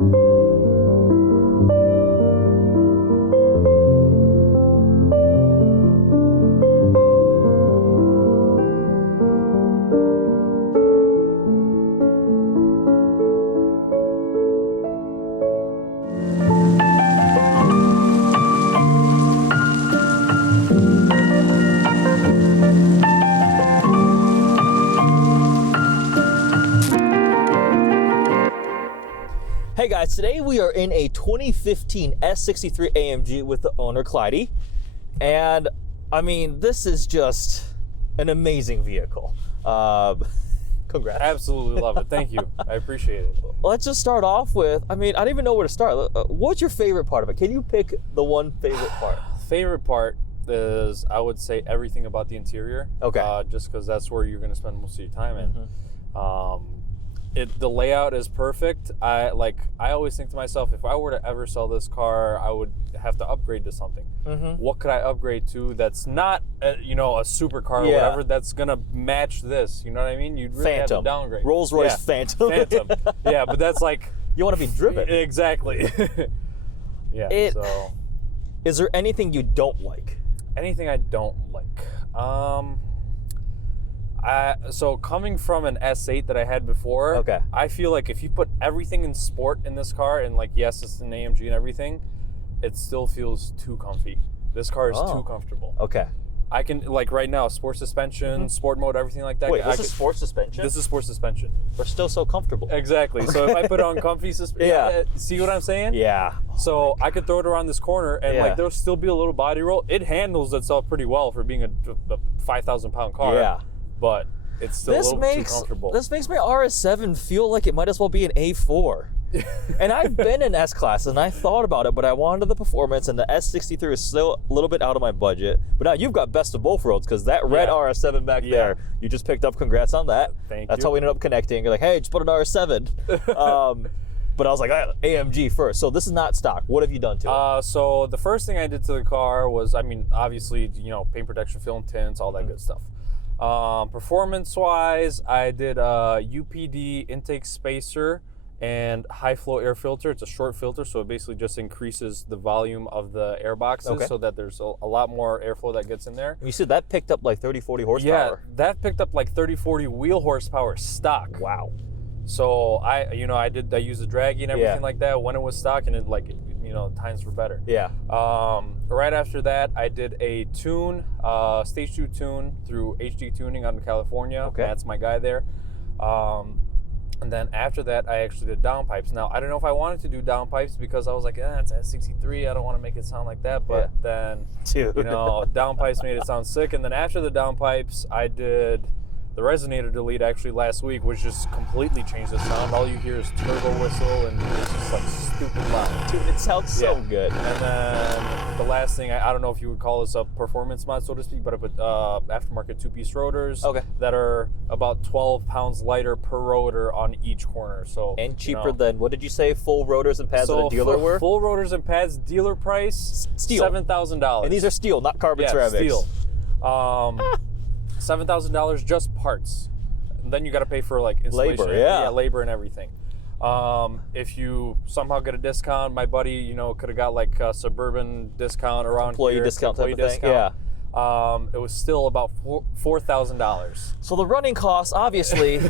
Hey guys, today we are in a 2015 S63 AMG with the owner, Klaidi. And I mean, this is just an amazing vehicle. Congrats. Absolutely love it. Thank you. I appreciate it. Let's just start off with, I mean, I don't even know where to start. What's your favorite part of it? Can you pick the one favorite part? Favorite part is, I would say, everything about the interior. Okay. Just because that's where you're going to spend most of your time in. Mm-hmm. The layout is perfect. I always think to myself, if I were to ever sell this car, I would have to upgrade to something. Mm-hmm. What could I upgrade to that's not a supercar or whatever that's gonna match this? You know what I mean? You'd really have to downgrade. Rolls Royce Phantom. Phantom. Yeah, but that's like, you want to be driven. Exactly. Yeah. So is there anything you don't like? Anything I don't like? So coming from an S8 that I had before, okay, I feel like if you put everything in sport in this car, and like, yes, it's an AMG and everything, it still feels too comfy. This car is too comfortable. Okay. I can, like right now, sport suspension, sport mode, everything like that. Wait, this is sport suspension? This is sport suspension. We're still so comfortable. Exactly. So if I put on comfy suspension, see what I'm saying? Yeah. So I could throw it around this corner and like there'll still be a little body roll. It handles itself pretty well for being a 5,000 pound car. Yeah. But it's still a little too comfortable. This makes my RS7 feel like it might as well be an A4. And I've been in S-Class and I thought about it, but I wanted the performance, and the S63 is still a little bit out of my budget. But now you've got best of both worlds, because that red RS7 back there, you just picked up. Congrats on that. Thank you. That's how we ended up connecting. You're like, hey, just put an RS7. But I was like, AMG first. So this is not stock. What have you done to it? So the first thing I did to the car was, I mean, obviously, paint protection film, tints, all that good stuff. Performance-wise, I did a UPD intake spacer and high flow air filter. It's a short filter, so it basically just increases the volume of the air boxes so that there's a lot more airflow that gets in there. You said that picked up like 30, 40 horsepower. Yeah, that picked up like 30, 40 wheel horsepower stock. Wow. So I used the draggy and everything like that when it was stock, and it times were better. Yeah. Right after that, I did a tune, stage 2 tune through HD Tuning out in California. Okay. That's my guy there. And then after that, I actually did downpipes. Now, I don't know if I wanted to do downpipes because I was like, it's S63. I don't want to make it sound like that. But then, downpipes made it sound sick. And then after the downpipes, I did the resonator delete actually last week, which just completely changed the sound. All you hear is turbo whistle, and it's just like stupid loud. Dude, it sounds so good. And then the last thing, I don't know if you would call this a performance mod, so to speak, but I put aftermarket 2-piece rotors that are about 12 pounds lighter per rotor on each corner. So and cheaper than, what did you say, full rotors and pads at a dealer were? Full rotors and pads, dealer price, steel. $7,000. And these are steel, not carbon ceramics. Steel. $7,000 just parts. And then you got to pay for like installation, labor and everything. If you somehow get a discount, my buddy, could have got like a Suburban discount around employee here, discount type of thing. Yeah. It was still about $4,000. So the running costs, obviously,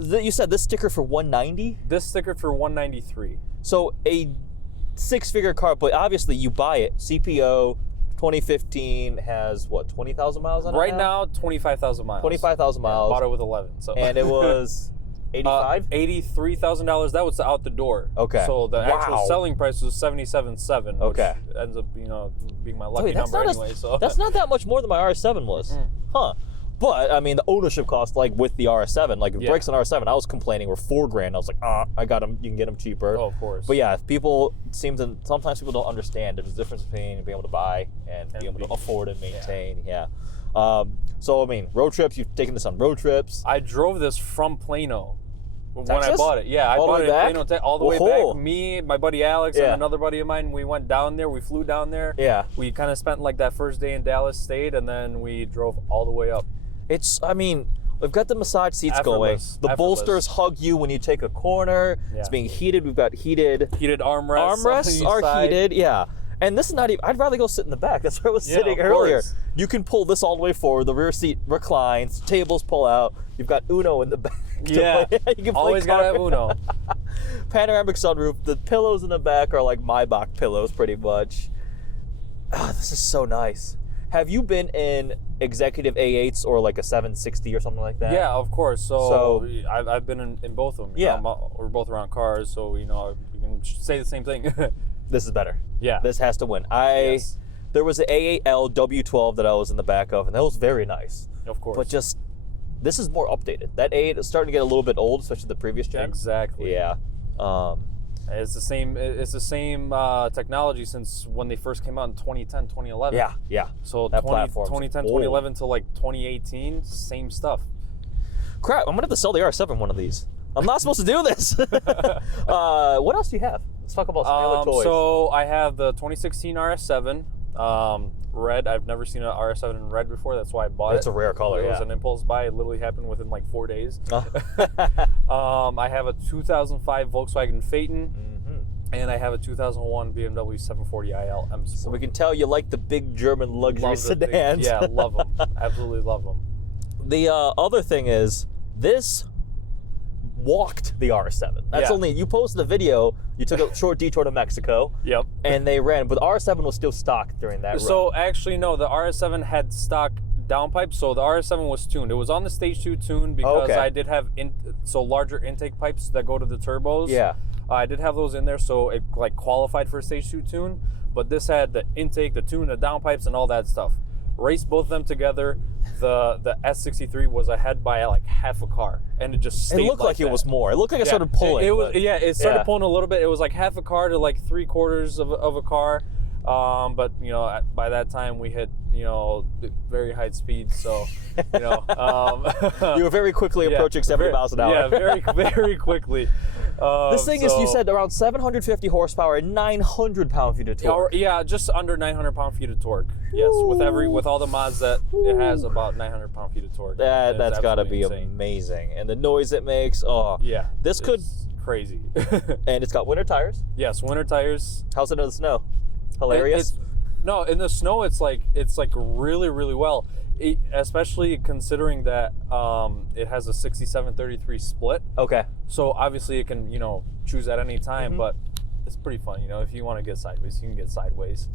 you said this sticker for $190? This sticker for $193. So a 6-figure car, but obviously you buy it, CPO. 2015 has what, 20,000 miles on it right now? 25,000 miles. 25,000 miles. Bought it with 11. So. And it was $83,000. That was out the door. Okay. So the actual selling price was $77,700. Okay. Which ends up, being my lucky number anyway. So that's not that much more than my RS7 was. Huh. But I mean, the ownership cost, like with the RS7, like the brakes on RS7, I was complaining were $4,000. I was like, I got them. You can get them cheaper. Oh, of course. But yeah, sometimes people don't understand there's a difference between being able to buy and being able to afford and maintain. Yeah. So I mean, road trips. You've taken this on road trips. I drove this from Plano. Texas? When I bought it. Yeah, I bought it in Plano, all the way back. Me, my buddy Alex, and another buddy of mine, we went down there. We flew down there. Yeah. We kind of spent like that first day in Dallas, stayed, and then we drove all the way up. I mean, We've got the massage seats going. The bolsters hug you when you take a corner. Yeah. It's being heated. We've got heated armrests. Armrests are heated, yeah. And this is not even, I'd rather go sit in the back. That's where I was sitting earlier. You can pull this all the way forward. The rear seat reclines, tables pull out. You've got Uno in the back. Yeah, you can always gotta have Uno. Panoramic sunroof. The pillows in the back are like Maybach pillows, pretty much. Oh, this is so nice. Have you been in executive A8s or like a 760 or something like that? Yeah, of course. So I've been in both of them. Yeah. We're both around cars, so you can say the same thing. This is better. Yeah. This has to win. There was an A8L W12 that I was in the back of, and that was very nice. Of course. But just, this is more updated. That A8 is starting to get a little bit old, especially the previous gen. Exactly. Yeah. It's the same technology since when they first came out in 2010, 2011. Yeah, yeah. So 2010, 2011 to like 2018, same stuff. Crap, I'm gonna have to sell the RS7 one of these. I'm not supposed to do this. What else do you have? Let's talk about some other toys. So I have the 2016 RS7. Red. I've never seen an RS7 in red before. That's why I bought it. It's a rare color. It was an impulse buy. It literally happened within like 4 days. I have a 2005 Volkswagen Phaeton, and I have a 2001 BMW 740 IL M Sport. So we can tell you like the big German luxury sedans. Yeah, love them. Absolutely love them. The other thing is, this walked the RS7. That's only, you posted a video, you took a short detour to Mexico. Yep. And they ran, but the RS7 was still stock during that run. So actually, no, the RS7 had stock downpipes, so the RS7 was tuned. It was on the stage 2 tune because I did have larger intake pipes that go to the turbos. Yeah. I did have those in there, so it like qualified for a stage 2 tune, but this had the intake, the tune, the downpipes, and all that stuff. Raced both of them together. The S63 was ahead by like half a car, and it just stayed. It looked like it was more. It looked like it started pulling. It started pulling a little bit. It was like half a car to like 3/4 of a car. But by that time we hit very high speed, so you were very quickly approaching 70 miles an hour. Yeah, very quickly. This thing is, you said, around 750 horsepower and 900 pound-feet of torque. Yeah, just under 900 pound-feet of torque. Yes, with all the mods that it has, about 900 pound-feet of torque. That's got to be insane. Amazing, and the noise it makes. Oh, yeah, this could crazy. And it's got winter tires. Yes, winter tires. How's it in the snow? Hilarious. No, in the snow it's like really, really well. Especially considering that it has a 67-33 split. Okay. So obviously it can choose at any time, but it's pretty fun. If you want to get sideways, you can get sideways.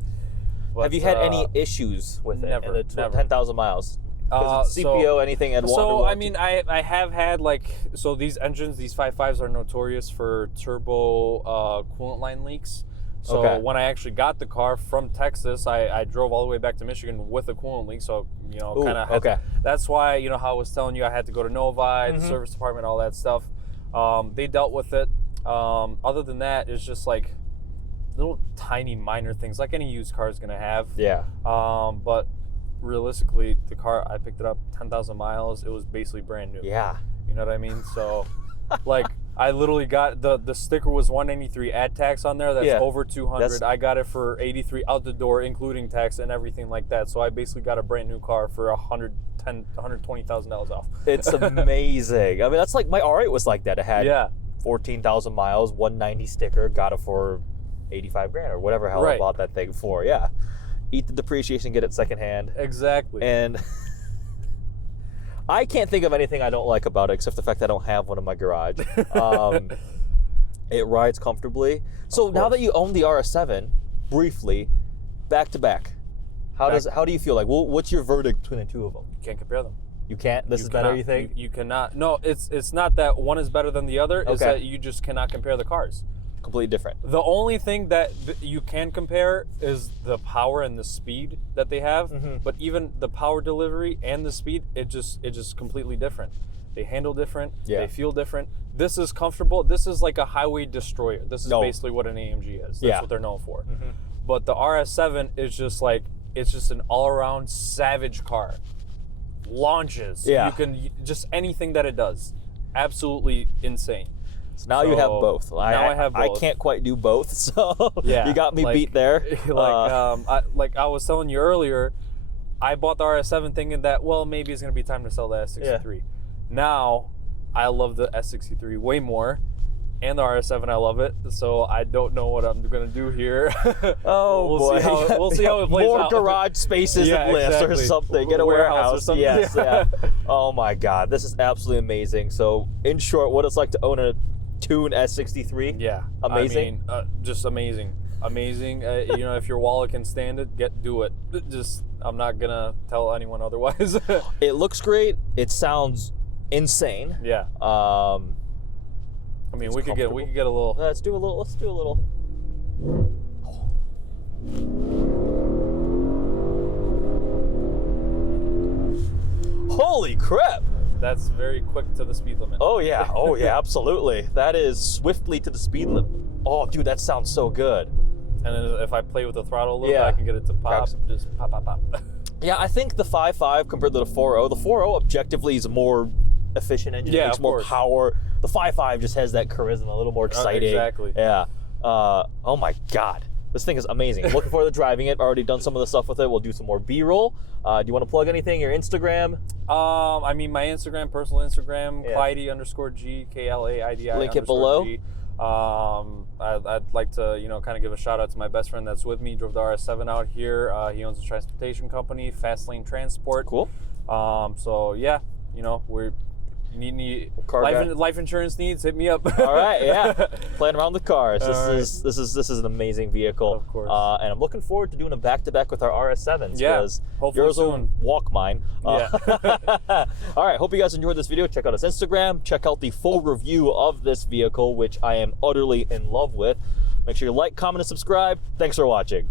But, have you had any issues with never, it? Never. 10,000 miles. Because it's CPO, anything, and water. So I mean, I have had these engines, these 5.5s are notorious for turbo coolant line leaks. So when I actually got the car from Texas, I drove all the way back to Michigan with a coolant leak. So, kind of that's why, how I was telling you I had to go to Novi, the service department, all that stuff. They dealt with it. Other than that, it's just like little tiny minor things like any used car is going to have. Yeah. But realistically, the car, I picked it up 10,000 miles. It was basically brand new. Yeah. You know what I mean? So, I literally got the sticker was 193 add tax on there. That's over 200. I got it for 83 out the door, including tax and everything like that. So I basically got a brand new car for $120,000 off. It's amazing. I mean, that's like my R8 was like that. It had 14,000 miles, 190 sticker, got it for 85 grand or whatever hell I bought that thing for. Yeah, eat the depreciation, get it secondhand. Exactly. And I can't think of anything I don't like about it except the fact that I don't have one in my garage. It rides comfortably. So now that you own the RS7, briefly, back to back, how do you feel? What's your verdict between the two of them? You can't compare them. You can't? This is better, you think? You cannot. No, it's not that one is better than the other. It's that you just cannot compare the cars. Completely different. The only thing that you can compare is the power and the speed that they have. But even the power delivery and the speed, it just completely different. They handle different. They feel different. This is comfortable. This is like a highway destroyer. This is basically what an AMG is. That's what they're known for. But the RS7 is just it's just an all-around savage car. Launches. You can just anything that it does. Absolutely insane. So now you have both. I have both. I can't quite do both, so you got me beat there. I was telling you earlier, I bought the RS7 thinking that, maybe it's going to be time to sell the S63. Now, I love the S63 way more. And the RS7, I love it. So I don't know what I'm going to do here. Oh, we'll boy. We'll see how it plays More out. garage spaces and lifts or something. Get a warehouse. or something. Yes, yeah. Oh, my God. This is absolutely amazing. So, in short, what it's like to own a tuned S63. Yeah. Amazing. I mean, just amazing. Amazing. You know, if your wallet can stand it, do it. Just, I'm not going to tell anyone otherwise. It looks great. It sounds insane. Yeah. I mean, we could get a little. Let's do a little. Holy crap! That's very quick to the speed limit. Oh yeah, absolutely. That is swiftly to the speed limit. Oh, dude, that sounds so good. And then if I play with the throttle a little bit, I can get it to pop. Just pop, pop, pop. Yeah, I think the 5.5 compared to the 4.0. The 4.0 objectively is a more efficient engine. It makes more power. The 5.5 just has that charisma, a little more exciting. Exactly. Yeah. Oh my God. This thing is amazing. Looking forward to driving it. Already done some of the stuff with it. We'll do some more B-roll. Do you want to plug anything? Your Instagram? I mean, my Instagram, personal Instagram, Klaidi _G, Klaidi. Link it below. G. I'd like to, you know, kind of give a shout out to my best friend that's with me. Drove the RS7 out here. He owns a transportation company, Fast Lane Transport. Cool. So yeah, you know, need life insurance needs, hit me up. All right, yeah. Playing around with cars. This is an amazing vehicle. Of course. And I'm looking forward to doing a back-to-back with our RS7s. Yeah, because hopefully yours soon. will walk mine. Yeah. All right, hope you guys enjoyed this video. Check out his Instagram. Check out the full review of this vehicle, which I am utterly in love with. Make sure you like, comment, and subscribe. Thanks for watching.